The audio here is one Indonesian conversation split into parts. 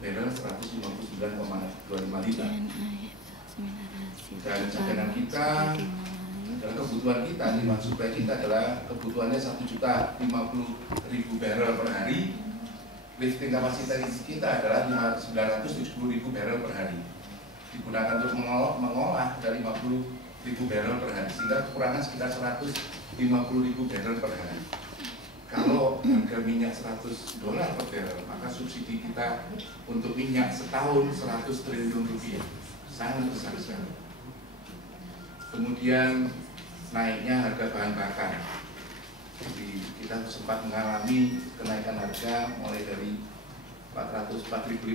barrel 159,25 liter. Dan cadangan kita adalah kebutuhan kita, demand supply kita adalah kebutuhannya 1.050.000 barrel per hari. Lifting kapasitas kita adalah 970.000 barrel per hari. Digunakan untuk mengolah dari 50.000 barrel per hari, sehingga kekurangan sekitar 150.000 barrel per hari. Kalau harga minyak $100 per barrel, maka subsidi kita untuk minyak setahun 100 triliun rupiah, sangat besar sekali. Kemudian naiknya harga bahan bakar. Jadi kita sempat mengalami kenaikan harga mulai dari 4.500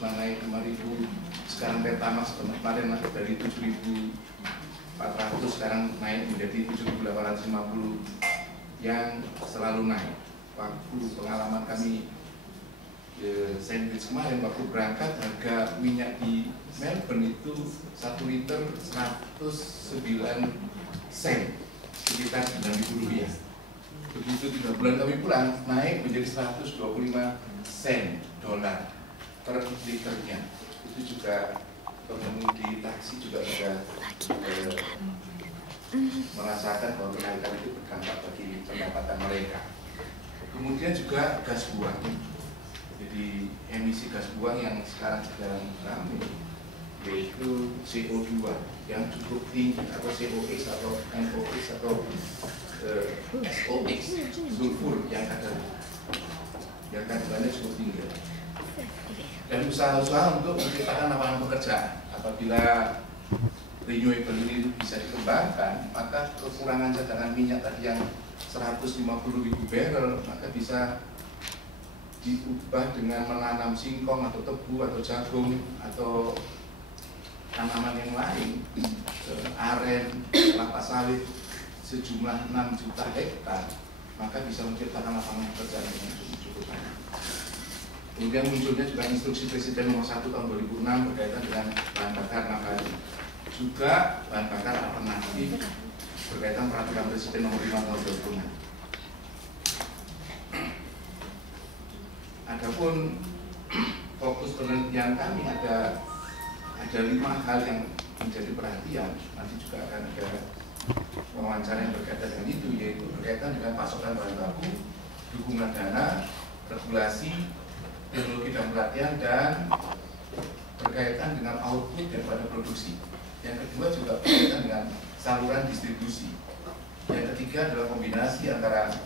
pernah naik 5.000, sekarang Pertamax kemarin naik dari 7.400 sekarang naik menjadi 7.850, yang selalu naik. Waktu pengalaman kami sandwich kemarin, waktu berangkat harga minyak di Melbourne itu 1 liter 109 sen, sekitar 9.000 rupiah. Begitu 3 bulan kami pulang, naik menjadi 125 sen dolar per liternya. Itu juga pengemudi taksi juga sudah merasakan bahwa kenaikan itu berdampak bagi pendapatan mereka. Kemudian juga gas buang. Jadi emisi gas buang yang sekarang sedang ramai, yaitu CO2 yang cukup tinggi, atau COX atau NOx atau SOX, sulfur yang kandungannya cukup tinggi. Dan usaha-usaha untuk menciptakan lapangan pekerjaan, apabila renewable ini bisa dikembangkan, maka kekurangan cadangan minyak tadi yang 150.000 barrel maka bisa diubah dengan menanam singkong atau tebu atau jagung atau tanaman yang lain, aren, kelapa sawit sejumlah 6 juta hektar, maka bisa menciptakan lapangan pekerjaan yang cukup banyak. Kemudian munculnya juga instruksi Presiden nomor 1 tahun 2006 berkaitan dengan bahan bakar nabati, juga bahan bakar alternatif berkaitan peraturan Presiden nomor 5 tahun 2006. Adapun fokus penelitian kami ada 5 hal yang menjadi perhatian. Nanti juga akan ada wawancara yang berkaitan dengan itu, yaitu berkaitan dengan pasokan bahan baku, dukungan dana, regulasi, teknologi dan pelatihan, dan berkaitan dengan output daripada produksi. Yang kedua juga berkaitan dengan saluran distribusi. Yang ketiga adalah kombinasi antara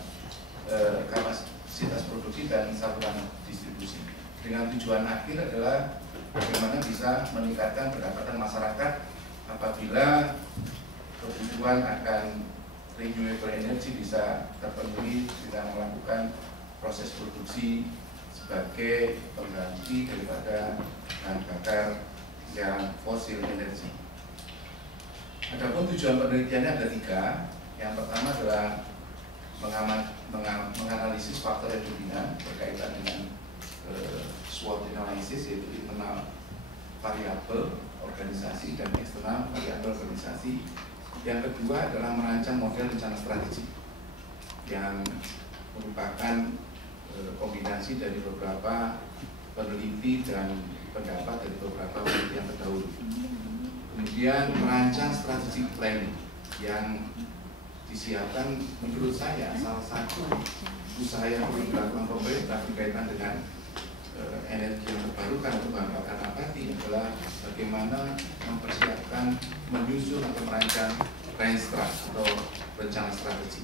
kapasitas produksi dan saluran distribusi. Dengan tujuan akhir adalah bagaimana bisa meningkatkan pendapatan masyarakat apabila kebutuhan akan renewable energy bisa terpenuhi dengan melakukan proses produksi sebagai pengganti daripada bahan bakar yang fosil energi. Adapun tujuan penelitiannya ada 3. Yang pertama adalah menganalisis faktor yang dominan berkaitan dengan SWOT analysis, yaitu internal variabel organisasi dan eksternal variabel organisasi. Yang kedua adalah merancang model rencana strategi yang merupakan kombinasi dari beberapa peneliti dan pendapat dari beberapa peneliti yang terdahulu. Kemudian merancang strategi planning yang disiapkan, menurut saya salah satu usaha yang perlu dilakukan pemerintah berkaitan dengan energi yang terbarukan untuk bahan bakar nabati adalah bagaimana mempersiapkan, menyusun atau merancang Renstra atau rencana strategi.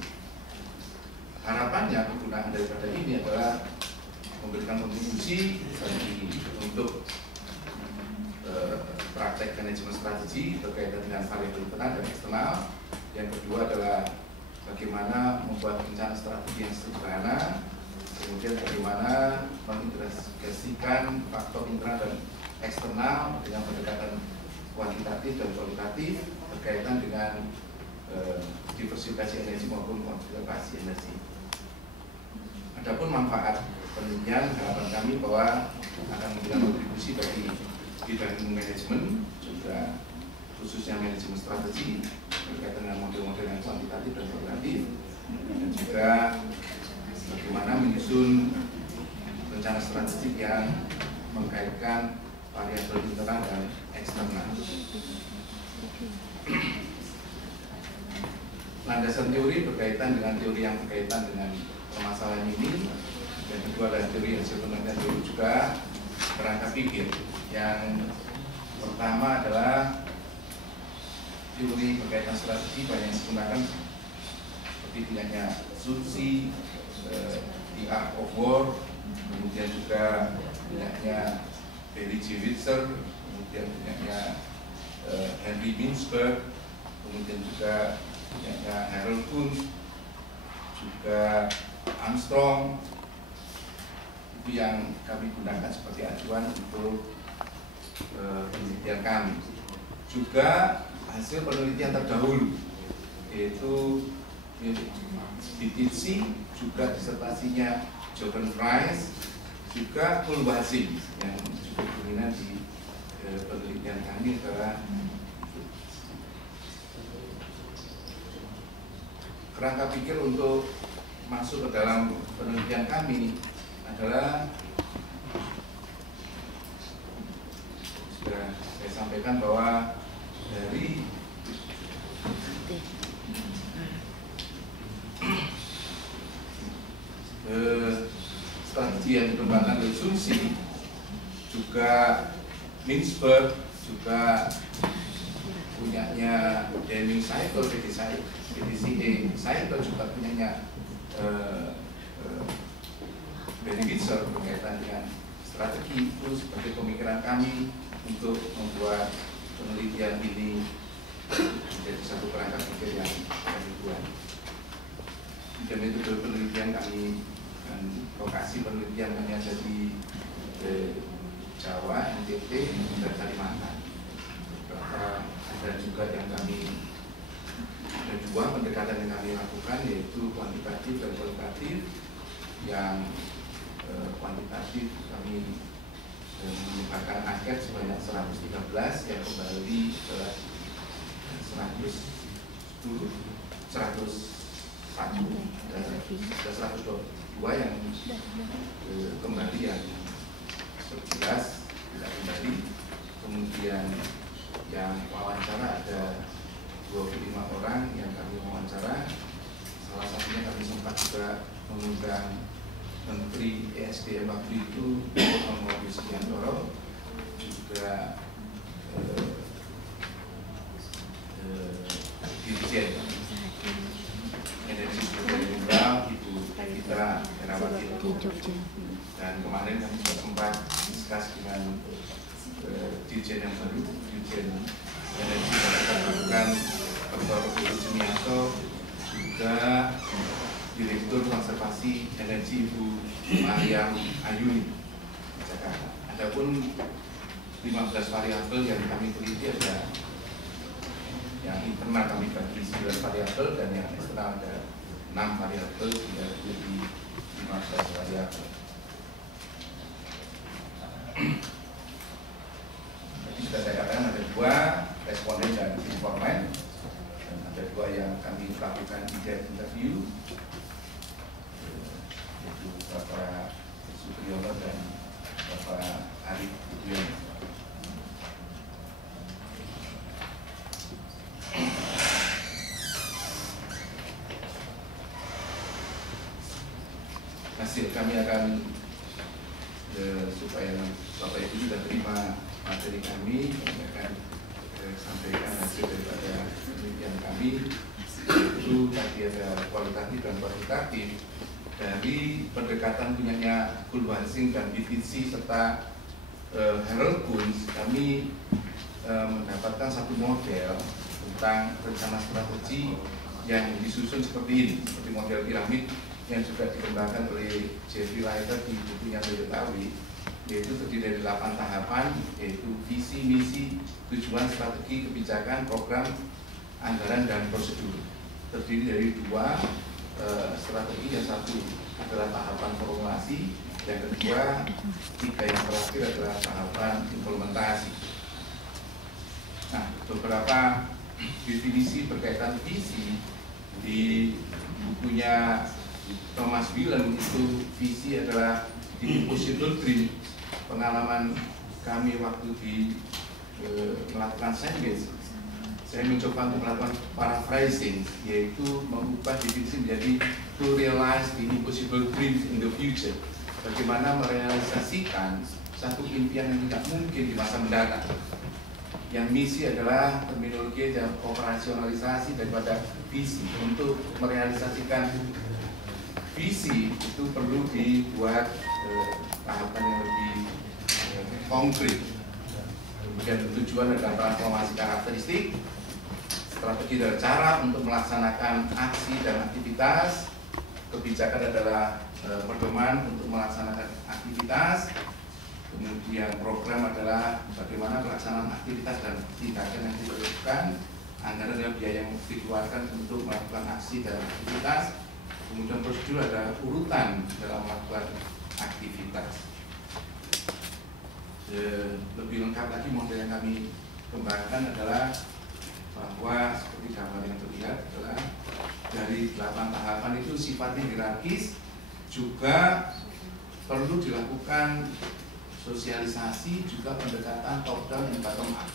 Harapannya penggunaan daripada ini adalah memberikan kontribusi untuk praktek manajemen strategi berkaitan dengan variabel internal dan eksternal. Yang kedua adalah bagaimana membuat rencana strategi yang sederhana, kemudian bagaimana mengintegrasikan faktor internal dan eksternal dengan pendekatan kuantitatif dan kualitatif berkaitan dengan diversifikasi energi maupun konservasi energi. Adapun manfaat penelitian, harapan kami bahwa akan memberikan kontribusi bagi bidang manajemen, juga khususnya manajemen strategi berkaitan dengan model-model yang kuantitatif dan kualitatif, dan juga bagaimana menyusun rencana strategik yang mengkaitkan variabel internal dan eksternal. Landasan teori berkaitan dengan teori yang berkaitan dengan permasalahan ini. Yang kedua adalah teori hasil penelitian teori juga kerangka pikir. Yang pertama adalah teori berkaitan strategi banyak digunakan seperti punyanya Sun Tzu, The Art of War, kemudian juga punyanya Barry J. Witzer, kemudian punyanya Henry Mintzberg, kemudian juga punyanya Harold Kuhn, juga Armstrong. Itu yang kami gunakan sebagai acuan untuk penelitian kami. Juga hasil penelitian terdahulu, yaitu Bititsi, juga disertasinya Jordan Price, juga Kulwasi yang cukup dominan di penelitian kami adalah kerangka pikir untuk masuk ke dalam penelitian kami adalah sudah saya sampaikan bahwa dari strategi yang dikembangkan oleh Sun Tzu, juga Mintzberg, juga punyanya Deming Cycle, PDCA Cycle, juga punyanya Barry Witzer berkaitan dengan strategi. Itu sebagai pemikiran kami untuk membuat penelitian ini menjadi satu kerangka pikir yang kami buat. Dan metode penelitian kami dan lokasi penelitian kami ada di Jawa, NTT, dan Kalimantan. Ada juga yang kami, ada dua pendekatan yang kami lakukan, yaitu kuantitatif dan kualitatif. Yang kuantitatif kami menyebarkan angket sebanyak 113, yang kembali ke 110, 101 dan 122 yang kembali, yang 11 tidak kembali. Kemudian yang wawancara ada 25 orang yang kami wawancara. Salah satunya kami sempat juga mengundang Menteri ESDM waktu itu, Muhammad Yusuf, juga Dirjen Energi Mineral, Ibu Fitra Herawati, dan kemarin kami juga sempat diskus dengan Dirjen yang baru, Dirjen Energi dan Dr. Budi Sumianto, juga Direktur Konservasi Energi Ibu Mariam Ayuni Jakarta. Adapun 15 variabel yang kami teliti, ada yang internal kami bagi 9 variabel dan yang eksternal ada 6 variabel, tidak jadi 15 variabel. Jadi sudah saya katakan ada 2, responden dan informan, dan ada 2 yang kami lakukan interview, yaitu Bapak Supriyono dan Bapak Arif Budiono. Hasil kami akan supaya Bapak Ibu sudah terima materi kami akan sampaikan hasil daripada penelitian kami. Itu tadi ada kualitatif dan kuantitatif. Dari pendekatan punyanya Kulwansing dan Bititsi serta Harold Kuhn, kami mendapatkan satu model tentang rencana strategi yang disusun seperti ini, seperti model piramid yang juga dikembangkan oleh Jeffrey Leiter di bukunya Toyotawi, yaitu terdiri dari 8 tahapan, yaitu visi, misi, tujuan, strategi, kebijakan, program, anggaran, dan prosedur. Terdiri dari 2 strategi, yang satu adalah tahapan formulasi, yang kedua, 3 yang terakhir adalah tahapan implementasi. Nah, beberapa definisi berkaitan visi di bukunya Thomas Whelan itu, visi adalah the impossible dream pengalaman kami waktu melakukan sandwich, saya mencoba untuk melakukan paraphrasing, yaitu mengubah definisi menjadi to realize the impossible dreams in the future. Bagaimana merealisasikan satu impian yang tidak mungkin di masa mendatang. Yang misi adalah terminologi dan operasionalisasi daripada visi. Untuk merealisasikan visi itu perlu dibuat tahapan yang lebih konkret. Kemudian tujuan adalah transformasi karakteristik, strategi dan cara untuk melaksanakan aksi dan aktivitas, kebijakan adalah pedoman untuk melaksanakan aktivitas, kemudian program adalah bagaimana pelaksanaan aktivitas dan tindakan yang dilakukan, anggaran dan biaya yang dikeluarkan untuk melakukan aksi dan aktivitas, kemudian prosedur adalah urutan dalam melakukan aktivitas. Lebih lengkap lagi model yang kami kembangkan adalah bahwa seperti gambar yang terlihat adalah dari 8 tahapan itu sifatnya hierarkis, juga perlu dilakukan sosialisasi, juga pendekatan top down dan bottom up.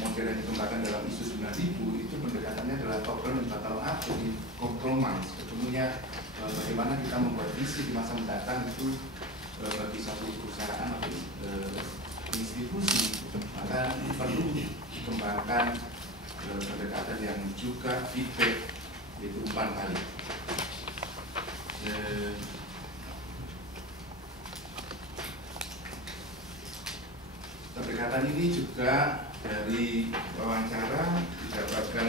Model yang dikembangkan dalam ISO 9000 itu pendekatannya adalah top down dan bottom up, jadi kompromis. Ketemunya bagaimana kita membuat visi di masa mendatang itu bagi satu perusahaan atau institusi, maka perlu dikembangkan pendekatan yang juga feedback, yaitu umpan balik. Pendekatan ini juga dari wawancara didapatkan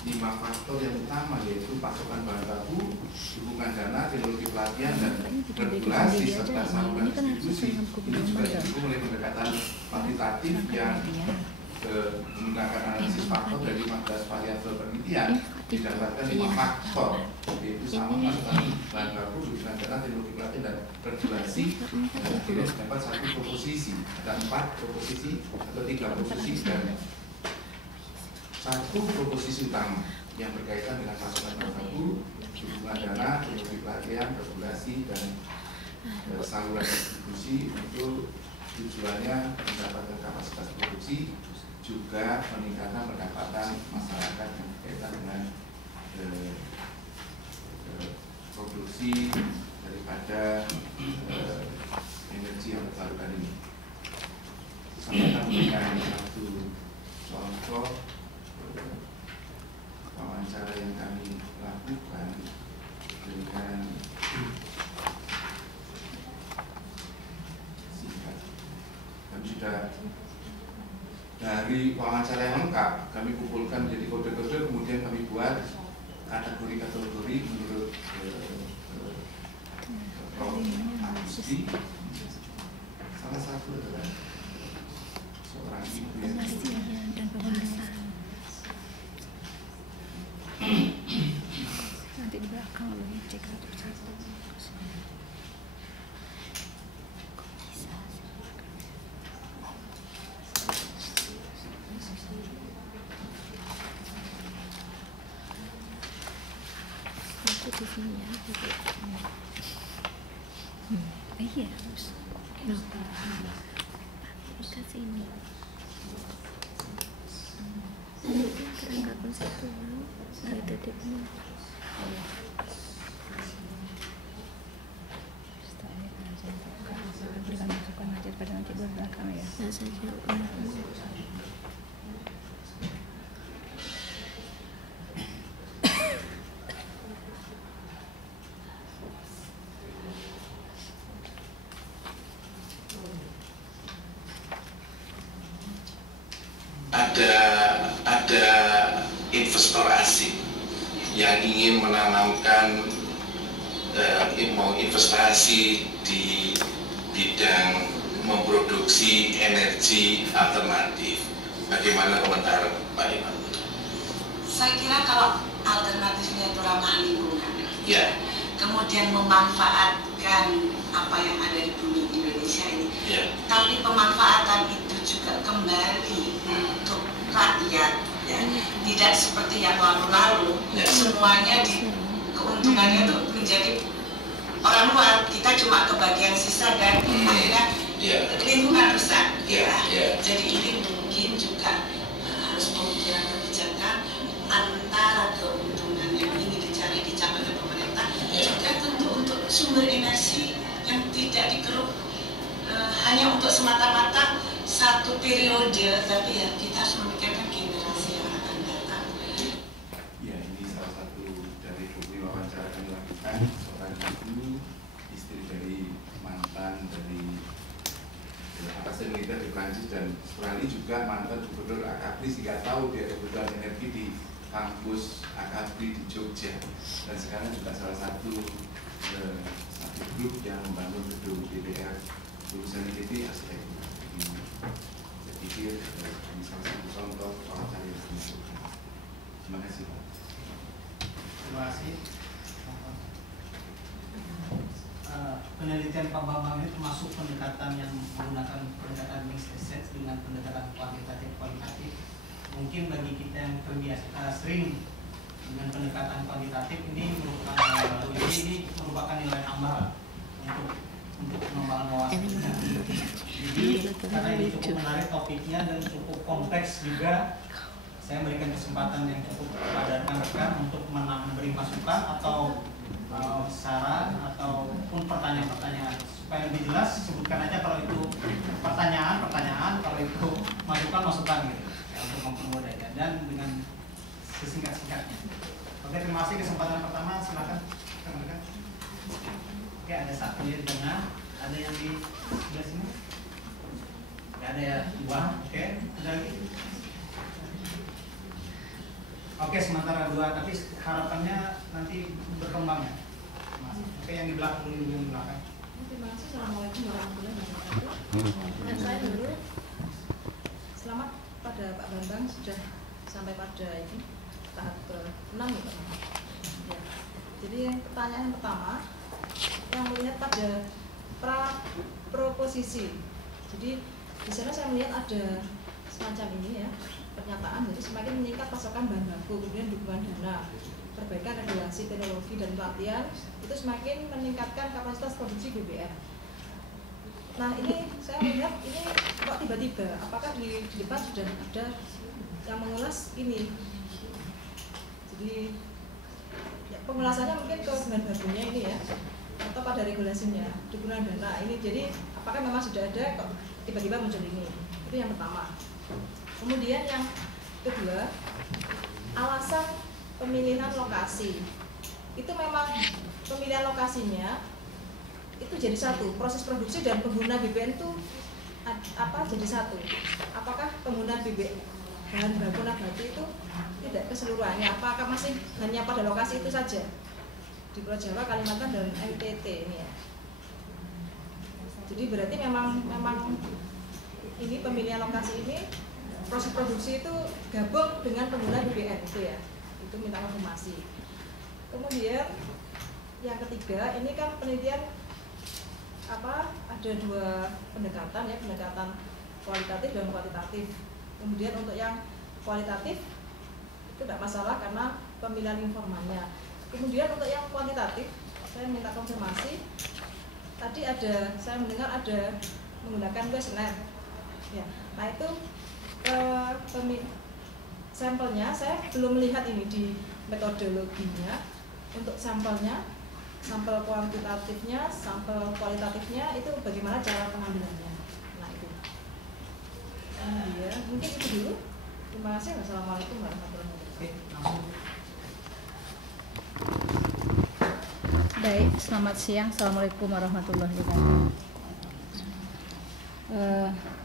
5 faktor yang utama, yaitu pasokan bahan baku, dukungan dana, teknologi pelatihan, dan regulasi serta saluran distribusi. Ini juga didukung oleh pendekatan kuantitatif yang menggunakan analisis faktor dari 15 variabel penelitian, didapatkan 5 faktor, yaitu sama pasokan bahan baku, dukungan dana, teknologi pelatihan, dan regulasi. Akhirnya dapat 1 proposisi, ada 4 proposisi atau 3 proposisi dan 1 proposisi utama yang berkaitan dengan pasokan bahan baku, dukungan dana, teknologi pelatihan, regulasi, dan saluran distribusi untuk tujuannya mendapatkan kapasitas produksi, juga peningkatan pendapatan masyarakat yang berkaitan dengan produksi daripada energi yang terbarukan ini. Saya akan memberikan satu contoh wawancara yang kami lakukan dengan singkat. Kami sudah dari wawancara yang lengkap kami kumpulkan menjadi kode-kode, kemudian kami buat kategori-kategori menurut Prof. Agusti. Salah satu adalah seorang ibu yang nanti di belakang lo cek satu-satu. Itu di sini ya, gitu. Iya, harus. Kita sini. Itu kerangka konseptual. Nah, itu tipnya. Berikan masukan aja pada nanti belakang ya. Nah, saja. Ada investor asing yang ingin menanamkan mau investasi di bidang memproduksi energi alternatif. Bagaimana komentar Pak Iman? Saya kira kalau alternatifnya itu ramah lingkungan, ya, kemudian memanfaatkan apa yang ada di bumi Indonesia ini, ya, tapi pemanfaatan itu juga kembali untuk rakyat, ya. Tidak seperti yang lalu-lalu, ya, semuanya di keuntungannya itu menjadi orang luar, kita cuma kebagian sisa dan akhirnya lingkungan rusak. Jadi ini mungkin juga harus pemikiran kebijakan antara keuntungan yang ingin dicapai oleh pemerintah juga tentu untuk sumber energi yang tidak dikeruk hanya untuk semata-mata satu periode, tapi ya kita harus memikirkan generasi yang akan datang. Ya, ini salah satu dari buku wawancara kami lakukan, seorang ibu, istri dari mantan dari atasan militer di Prancis dan Australia, juga mantan gubernur Akabri, sehingga tahu dia kebutuhan energi di kampus Akabri di Jogja, dan sekarang juga salah satu grup yang membangun gedung DPR lulusan ITB aspek. Saya pikir ini salah satu contoh wawancara yang kami lakukan. Terima kasih, Pak. Terima kasih. Penelitian Pak Bambang ini termasuk pendekatan yang menggunakan pendekatan mixed research dengan pendekatan kuantitatif kualitatif. Mungkin bagi kita yang terbiasa sering dengan pendekatan kuantitatif ini merupakan nilai tambah untuk pengembangan wawasan. Jadi karena ini cukup menarik topiknya dan cukup kompleks juga, saya memberikan kesempatan yang cukup kepada rekan-rekan untuk memberi masukan atau saran ataupun pertanyaan-pertanyaan. Supaya lebih jelas, sebutkan aja kalau itu pertanyaan, kalau itu masukan gitu ya, untuk mempermudahnya dan dengan sesingkat-singkatnya. Oke, terima kasih. Kesempatan pertama, silakan rekan-rekan. Oke, ada satu di tengah, ada yang di sebelah sini. Ada ya dua, oke, ada lagi. Oke, sementara dua, tapi harapannya nanti berkembang ya. Oke, yang di belakang dulu, yang di belakang. Terima kasih. Assalamualaikum warahmatullahi wabarakatuh. Dan saya dulu selamat pada Pak Bambang sudah sampai pada ini tahap ke-6 ya, Pak. Ya. Jadi pertanyaan yang pertama yang melihat pada proposisi. Jadi di sana saya melihat ada semacam ini ya, pernyataan, jadi semakin meningkat pasokan bahan baku, kemudian dukungan dana, perbaikan regulasi teknologi dan pelatihan itu semakin meningkatkan kapasitas produksi BBM. Nah, ini saya melihat ini kok tiba-tiba, apakah di depan sudah ada yang mengulas ini? Jadi ya, pengulasannya mungkin ke bahan bakunya ini ya, atau pada regulasinya, dukungan dana ini. Jadi apakah memang sudah ada kok tiba-tiba muncul ini? Itu yang pertama. Kemudian yang kedua, alasan pemilihan lokasi. Itu memang pemilihan lokasinya itu jadi satu, proses produksi dan pengguna BBM itu jadi satu. Apakah pengguna BBM bahan baku nabati itu tidak keseluruhannya? Apakah masih hanya pada lokasi itu saja di Pulau Jawa, Kalimantan dan NTT ini ya? Jadi berarti memang ini pemilihan lokasi ini proses produksi itu gabung dengan pengguna BBM itu ya, itu minta konfirmasi. Kemudian yang ketiga, ini kan penelitian ada dua pendekatan ya, pendekatan kualitatif dan kuantitatif. Kemudian untuk yang kualitatif itu tidak masalah karena pemilihan informannya. Kemudian untuk yang kuantitatif saya minta konfirmasi. Tadi saya mendengar ada menggunakan kuesioner ya. Nah itu sampelnya saya belum melihat ini di metodologinya. Untuk sampelnya, sampel kuantitatifnya, sampel kualitatifnya itu bagaimana cara pengambilannya. Nah itu ya, mungkin itu dulu. Terima kasih. Wassalamualaikum warahmatullahi wabarakatuh. Baik, selamat siang. Assalamualaikum warahmatullahi wabarakatuh.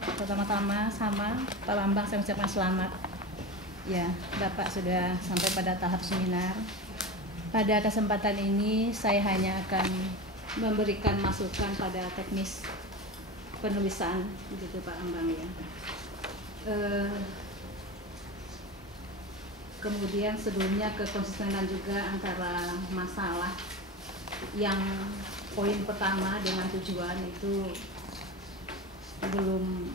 Pertama-tama sama Pak Bambang saya ucapkan selamat. Ya, Bapak sudah sampai pada tahap seminar. Pada kesempatan ini saya hanya akan memberikan masukan pada teknis penulisan, begitu Pak Bambang ya. Kemudian sebelumnya kekonsistenan juga antara masalah yang poin pertama dengan tujuan itu belum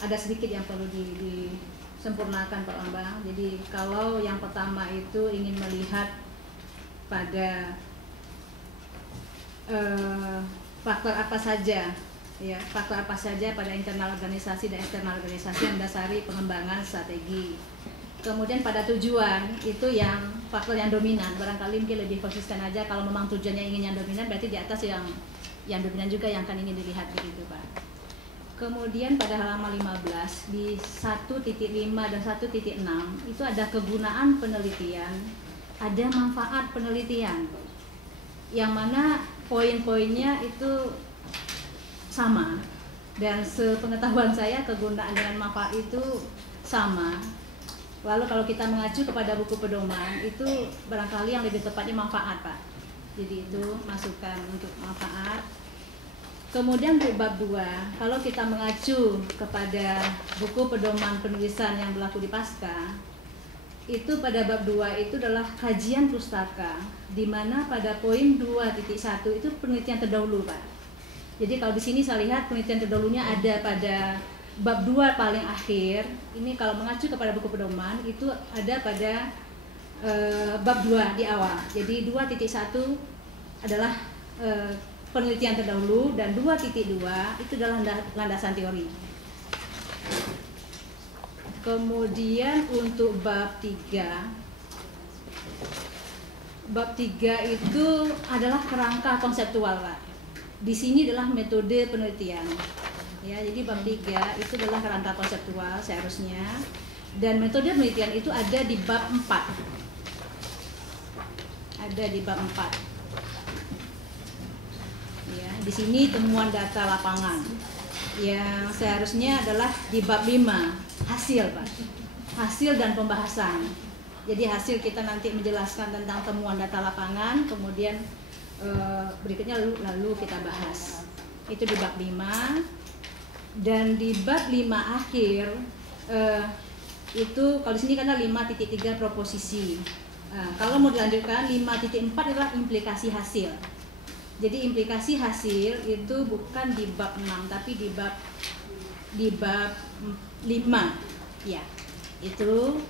ada sedikit yang perlu disempurnakan Pak Bambang. Jadi kalau yang pertama itu ingin melihat pada faktor apa saja, ya, faktor apa saja pada internal organisasi dan eksternal organisasi yang mendasari pengembangan strategi. Kemudian pada tujuan itu yang faktor yang dominan, barangkali mungkin lebih konsisten aja. Kalau memang tujuannya ingin yang dominan, berarti di atas yang dominan juga yang akan ingin dilihat begitu, Pak. Kemudian pada halaman 15 di 1.5 dan 1.6 itu ada kegunaan penelitian, ada manfaat penelitian, yang mana poin-poinnya itu sama, dan sepengetahuan saya kegunaan dengan manfaat itu sama. Lalu kalau kita mengacu kepada buku pedoman itu barangkali yang lebih tepatnya manfaat, Pak. Jadi itu masukan untuk manfaat. Kemudian untuk bab 2, kalau kita mengacu kepada buku pedoman penulisan yang berlaku di Pasca, itu pada bab 2 itu adalah kajian pustaka, di mana pada poin 2.1 itu penelitian terdahulu, Pak. Jadi kalau di sini saya lihat penelitian terdahulunya ada pada bab 2 paling akhir. Ini kalau mengacu kepada buku pedoman itu ada pada bab 2 di awal. Jadi 2.1 adalah penelitian terdahulu, dan 2.2 itu adalah landasan teori. Kemudian untuk bab 3 itu adalah kerangka konseptual, Pak. Di sini adalah metode penelitian. Ya, jadi bab 3 itu adalah kerangka konseptual seharusnya, dan metode penelitian itu ada di bab 4. Ada di bab 4. Ya, di sini temuan data lapangan. Yang seharusnya adalah di bab 5, hasil, Pak. Hasil dan pembahasan. Jadi hasil kita nanti menjelaskan tentang temuan data lapangan, kemudian berikutnya lalu kita bahas. Itu di bab 5. Dan di bab 5 akhir itu kalau di sini karena 5.3 proposisi. Kalau mau dilanjutkan 5.4 adalah implikasi hasil. Jadi implikasi hasil itu bukan di bab 6 tapi di bab 5. Ya. Itu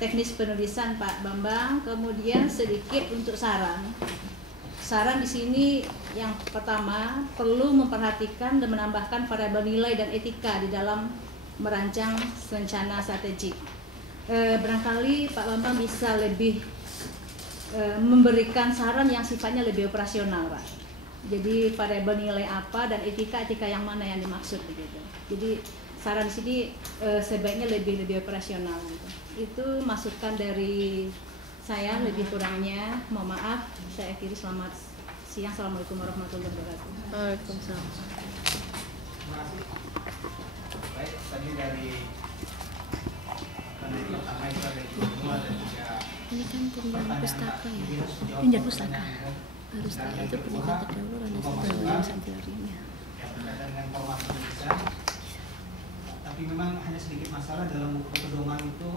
teknis penulisan Pak Bambang. Kemudian sedikit untuk saran. Saran di sini yang pertama, perlu memperhatikan dan menambahkan variabel nilai dan etika di dalam merancang rencana strategik. Barangkali Pak Bambang bisa lebih memberikan saran yang sifatnya lebih operasional, Pak. Jadi variabel nilai apa dan etika yang mana yang dimaksud begitu. Jadi saran di sini sebaiknya lebih operasional gitu. Itu masukan dari saya, lebih kurangnya mohon maaf. Saya akhiri, selamat siang. Assalamualaikum warahmatullahi wabarakatuh. Waalaikumsalam. Terima kasih. Baik, tadi dari pertama itu ada dua dan juga Ini kan pinjam pustaka ya. Pinjam pustaka. Harus itu penelitian terdahulu landasan teorinya. yang berkaitan dengan format penulisan. Tapi memang hanya sedikit masalah dalam buku pedoman itu,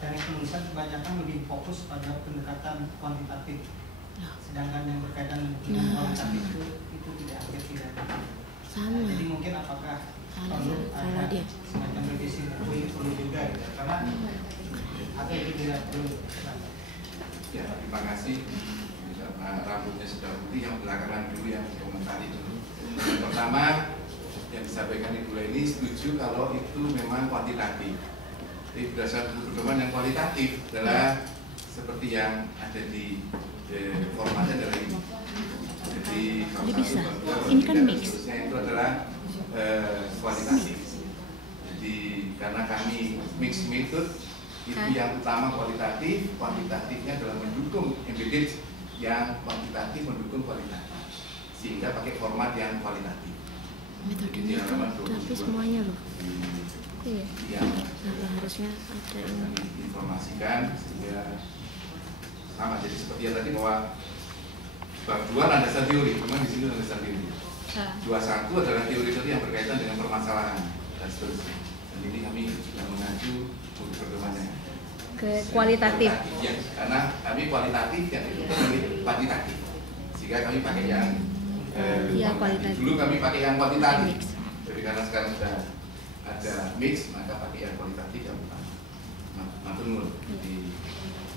teknik penulisan kebanyakan lebih fokus pada pendekatan kuantitatif, sedangkan yang berkaitan dengan kualitatif itu tidak sama. Jadi mungkin apakah perlu ada semacam revisi buku ini perlu juga gitu, karena atau itu tidak perlu. Ya, terima kasih. Karena rambutnya sudah putih, yang belakangan dulu yang komentari dulu. Yang pertama yang disampaikan Ibu Leni, setuju kalau itu memang kuantitatif. Jadi berdasarkan buku pedoman yang kualitatif adalah seperti yang ada di formatnya adalah ini. Jadi bisa. Ini kan mix. Itu adalah kualitatif. Jadi karena kami mix method itu yang utama kualitatif, kuantitatifnya adalah mendukung embedded yang kuantitatif mendukung kualitatif, sehingga pakai format yang kualitatif. Metodenya itu tapi semuanya loh. Iya. Yang harusnya ada ini. Informasikan sehingga sama. Jadi seperti yang tadi bahwa bab 2 landasan teori, memang di sini landasan teori. 21 adalah teori-teori yang berkaitan dengan permasalahan dan seterusnya. Dan ini kami sudah mengacu buku pedomannya Ke kualitatif. Ya, karena kami kualitatif yang itu kami kuantitatif. Sehingga kami pakai yang kualitatif. Dulu kami pakai yang kuantitatif. Jadi karena sekarang sudah ada mix, maka pakai yang kualitatif yang utama. Matur nuwun di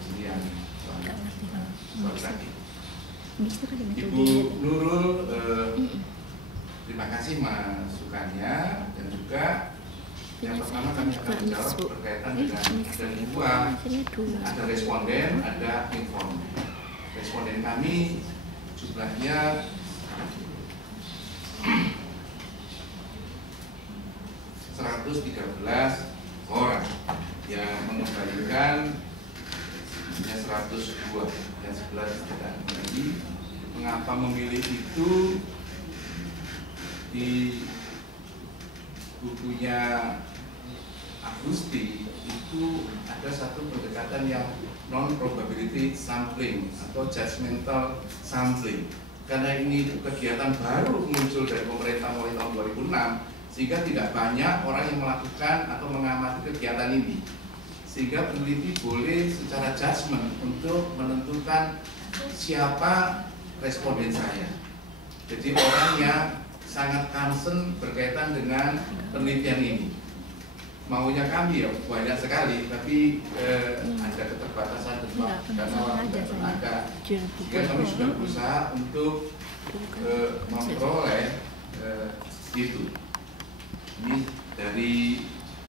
sini yang kualitatif. Ibu Nurul, terima kasih masukannya, dan juga yang pertama kami akan menjawab berkaitan dengan ada responden, ada informan. Responden kami jumlahnya 113 orang yang mengembalikan hanya 102, yang 11 tidak kembali. Mengapa memilih itu? Di bukunya Agusti itu ada satu pendekatan yang non-probability sampling atau judgmental sampling. Karena ini kegiatan baru muncul dari pemerintah mulai tahun 2006, sehingga tidak banyak orang yang melakukan atau mengamati kegiatan ini. Sehingga peneliti boleh secara judgment untuk menentukan siapa responden saya. Jadi orang yang sangat concern berkaitan dengan penelitian ini. Maunya kami ya banyak sekali, tapi ada keterbatasan karena waktu tenaga. Sehingga kami sudah berusaha untuk memperoleh itu.